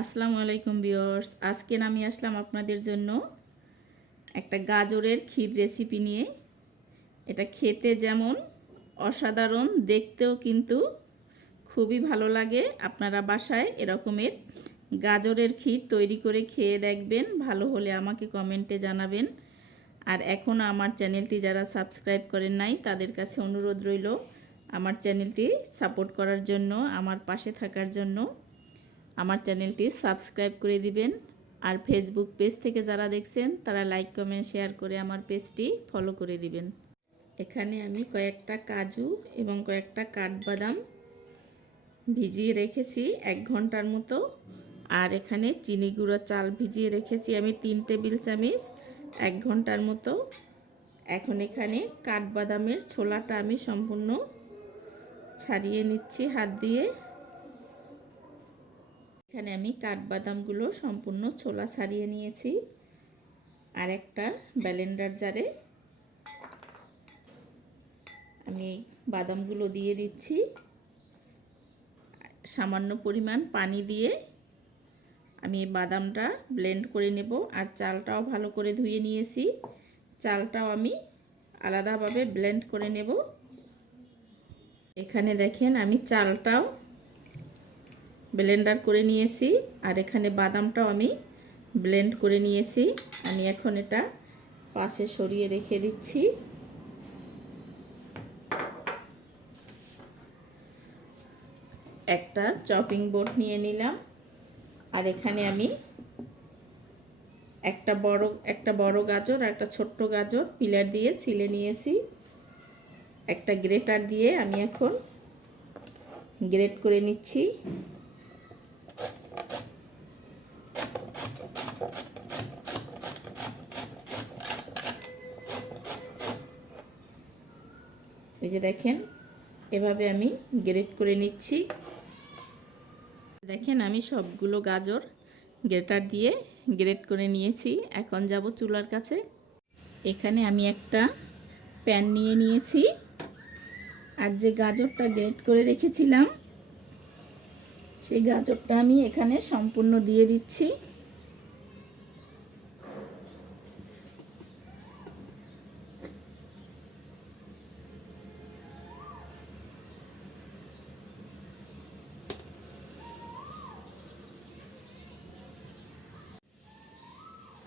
আসসালামু আলাইকুম ভিউয়ার্স। আজকে আমি আসলাম আপনাদের জন্য একটা গাজরের ক্ষীর রেসিপি নিয়ে। এটা খেতে যেমন অসাধারণ, দেখতেও কিন্তু খুবই ভালো লাগে। আপনারা বাসায় এরকমের গাজরের ক্ষীর তৈরি করে খেয়ে দেখবেন। ভালো হলে আমাকে কমেন্টে জানাবেন। আর এখনও আমার চ্যানেলটি যারা সাবস্ক্রাইব করেন নাই, তাদের কাছে অনুরোধ রইল আমার চ্যানেলটি সাপোর্ট করার জন্য, আমার পাশে থাকার জন্য। আমার চ্যানেলটি সাবস্ক্রাইব করে দিবেন। আর ফেসবুক পেজ থেকে যারা দেখছেন, তারা লাইক কমেন্ট শেয়ার করে আমার পেজটি ফলো করে দিবেন। এখানে আমি কয়েকটা কাজু এবং কয়েকটা কাঠবাদাম ভিজিয়ে রেখেছি এক ঘণ্টার মতো। আর এখানে চিনি গুঁড়ো চাল ভিজিয়ে রেখেছি আমি তিন টেবিল চামচ এক ঘণ্টার মতো। এখন এখানে কাঠবাদামের ছোলাটা আমি সম্পূর্ণ ছাড়িয়ে নিচ্ছি হাত দিয়ে। এখানে আমি কাঠবাদামগুলো সম্পূর্ণ ছোলা ছাড়িয়ে নিয়েছি। আর একটা ব্যালেন্ডার জারে আমি বাদামগুলো দিয়ে দিচ্ছি। সামান্য পরিমাণ পানি দিয়ে আমি বাদামটা ব্লেন্ড করে নেব আর চালটাও ভালো করে ধুয়ে নিয়েছি। চালটাও আমি আলাদাভাবে ব্লেন্ড করে নেব। এখানে দেখেন আমি চালটাও ব্লেন্ডার করে নিয়েছি। আর এখানে বাদামটাও আমি ব্লেন্ড করে নিয়েছি। আমি এখন এটা পাশে সরিয়ে রেখে দিচ্ছি। একটা চপিং বোর্ড নিয়ে নিলাম। আর এখানে আমি একটা বড় একটা বড় গাজর আর একটা ছোট্ট গাজর পিলার দিয়ে ছিলে নিয়েছি। একটা গ্রেটার দিয়ে আমি এখন গ্রেট করে নিচ্ছি। এই যে দেখেন, এভাবে আমি গ্রেট করে নিচ্ছি। দেখেন, আমি সবগুলো গাজর গ্রেটার দিয়ে গ্রেট করে নিয়েছি। এখন যাব চুলার কাছে। এখানে আমি একটা প্যান নিয়ে নিয়েছি। আর যে গাজরটা গ্রেট করে রেখেছিলাম, সেই গাজরটা আমি এখানে সম্পূর্ণ দিয়ে দিচ্ছি।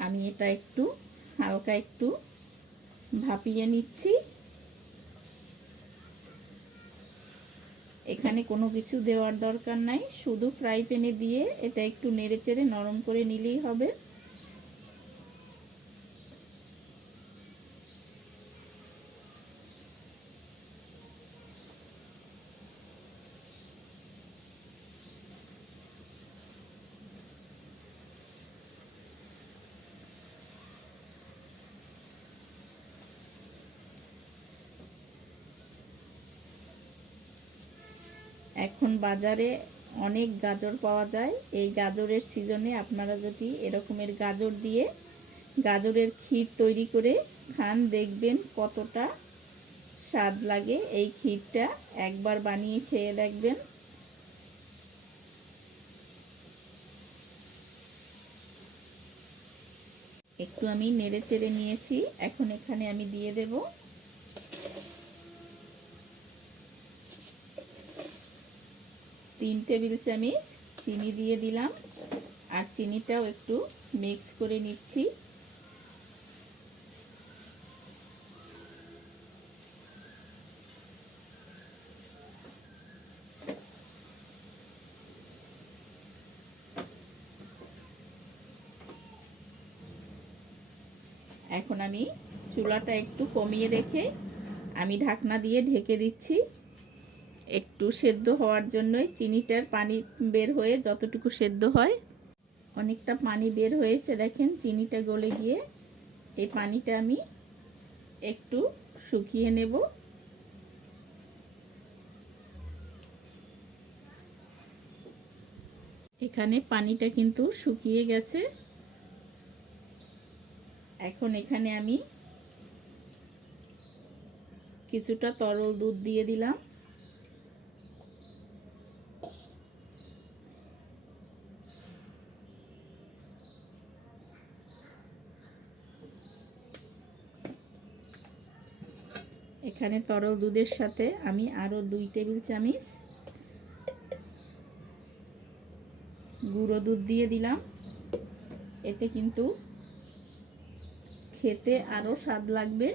আমি এটা একটু হালকা একটু ভাপিয়ে নিচ্ছি। এখানে কোনো কিছু দেওয়ার দরকার নাই, শুধু ফ্রাই প্যানে দিয়ে এটা একটু নেড়ে চেড়ে নরম করে নিলেই হবে। এখন বাজারে অনেক গাজর পাওয়া যায়। এই গাজরের সিজনে আপনারা যদি এরকমের গাজর দিয়ে গাজরের ক্ষীর তৈরি করে খান, দেখবেন কতটা স্বাদ লাগে। এই ক্ষীরটা একবার বানিয়ে খেয়ে দেখবেন। একটু আমি নেড়ে চেড়ে নিয়েছি। এখন এখানে আমি দিয়ে দেবো। তিন টেবিল চামচ চিনি দিয়ে দিলাম। আর চিনিটাও একটু মিক্স করে নিচ্ছি। এখন আমি চুলাটা একটু কমিয়ে রেখে আমি ঢাকনা দিয়ে ঢেকে দিচ্ছি। একটু সেদ্ধ হওয়ার জন্যই চিনিটার পানি বের হয়ে যতটুকু সেদ্ধ হয়, অনেকটা পানি বের হয়েছে দেখেন, চিনিটা গলে গিয়ে এই পানিটা আমি একটু শুকিয়ে নেব। এখানে পানিটা কিন্তু শুকিয়ে গেছে। এখন এখানে আমি কিছুটা তরল দুধ দিয়ে দিলাম। এখানে তরল দুধের সাথে আমি আরও দুই টেবিল চামচ গুঁড়ো দুধ দিয়ে দিলাম। এতে কিন্তু খেতে আরও স্বাদ লাগবে।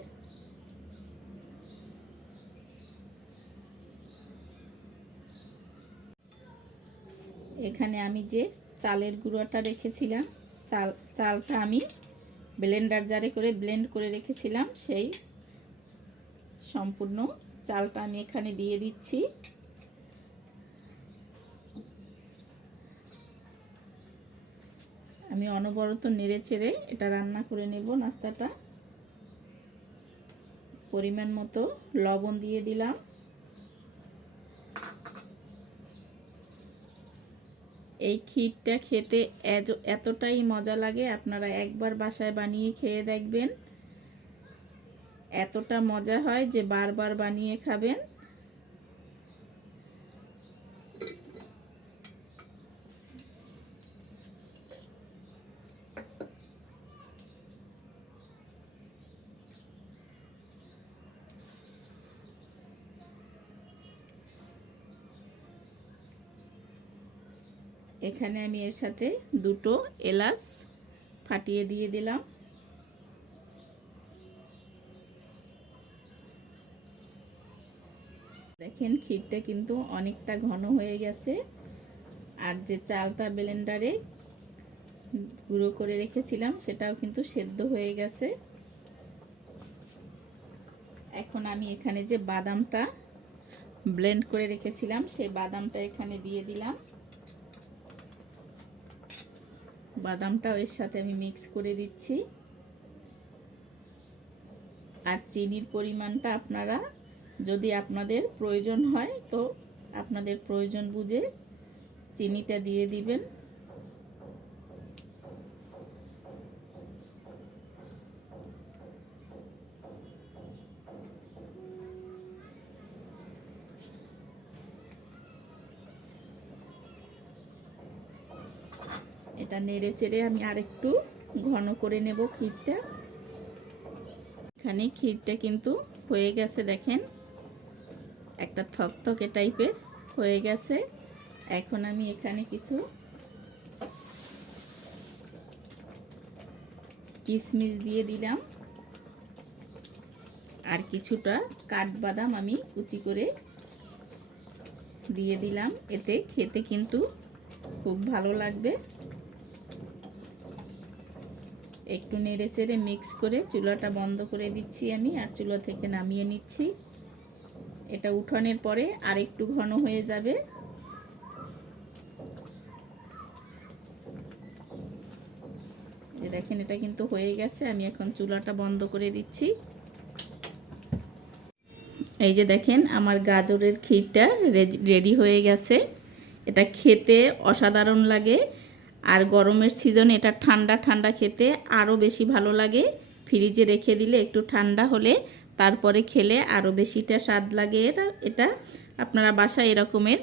এখানে আমি যে চালের গুঁড়োটা রেখেছিলাম, চাল, চালটা আমি ব্লেন্ডার জারে করে ব্লেন্ড করে রেখেছিলাম, সেই সম্পূর্ণ চালটা আমি এখানে দিয়ে দিচ্ছি। আমি অনবরত নেড়ে চেড়ে এটা রান্না করে নেব নাস্তাটা। পরিমাণ মতো লবণ দিয়ে দিলাম। এই ক্ষীরটা খেতে এতটাই মজা লাগে, আপনারা একবার বাসায় বানিয়ে খেয়ে দেখবেন। এতটা মজা হয় যে বারবার বানিয়ে খাবেন। এখানে আমি এর সাথে দুটো এলাচ ফাটিয়ে দিয়ে দিলাম। দেখেন ক্ষীরটা কিন্তু অনেকটা ঘন হয়ে গেছে। আর যে চালটা ব্লেন্ডারে গুঁড়ো করে রেখেছিলাম, সেটাও কিন্তু সেদ্ধ হয়ে গেছে। এখন আমি এখানে যে বাদামটা ব্লেন্ড করে রেখেছিলাম, সেই বাদামটা এখানে দিয়ে দিলাম। বাদামটাও এর সাথে আমি মিক্স করে দিচ্ছি। আর চিনির পরিমাণটা আপনারা যদি আপনাদের প্রয়োজন হয়, তো আপনাদের প্রয়োজন বুঝে চিনিটা দিয়ে দিবেন। এটা নেড়ে চেড়ে আমি আরেকটু ঘন করে নেব ক্ষীরটা। এখানে ক্ষীরটা কিন্তু হয়ে গেছে, দেখেন। একটা থকথকে টাইপের হয়ে গেছে। এখন আমি এখানে কিছু কিশমিশ দিয়ে দিলাম। আর কিছুটা কাঠবাদাম আমি কুচি করে দিয়ে দিলাম। এতে খেতে কিন্তু খুব ভালো লাগবে। একটু নেড়ে চেড়ে মিক্স করে চুলাটা বন্ধ করে দিচ্ছি আমি, আর চুলা থেকে নামিয়ে নিচ্ছি। এটা উঠানোর পরে আর একটু ঘন হয়ে যাবে। দেখেন, এটা কিন্তু হয়ে গেছে। আমি এখন চুলাটা বন্ধ করে দিচ্ছি। এই যে দেখেন, আমার গাজরের ক্ষীরটা রেডি হয়ে গেছে। এটা খেতে অসাধারণ লাগে। আর গরমের সিজনে, এটা ঠান্ডা ঠান্ডা খেতে আরও বেশি ভালো লাগে। ফ্রিজে রেখে দিলে একটু ঠান্ডা হলে তারপরে খেলে আরও বেশিটা স্বাদ লাগে এটা এটা। আপনারা বাসায় এরকমের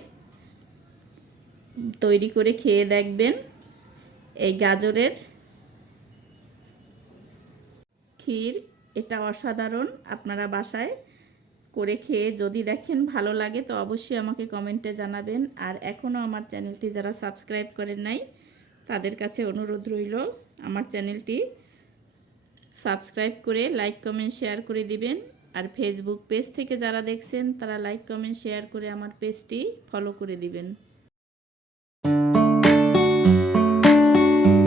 তৈরি করে খেয়ে দেখবেন এই গাজরের। ক্ষীর, এটা অসাধারণ, আপনারা বাসায় করে খেয়ে যদি দেখেন ভালো লাগে তো অবশ্যই আমাকে কমেন্টে জানাবেন। আর এখনও আমার চ্যানেলটি যারা সাবস্ক্রাইব করেন নাই, তাদের কাছে অনুরোধ রইল, আমার চ্যানেলটি সাবস্ক্রাইব করে, লাইক, কমেন্ট, শেয়ার করে দিবেন। আর ফেসবুক পেজ থেকে যারা দেখছেন, তারা লাইক, কমেন্ট, শেয়ার করে আমার পেজটি ফলো করে দিবেন।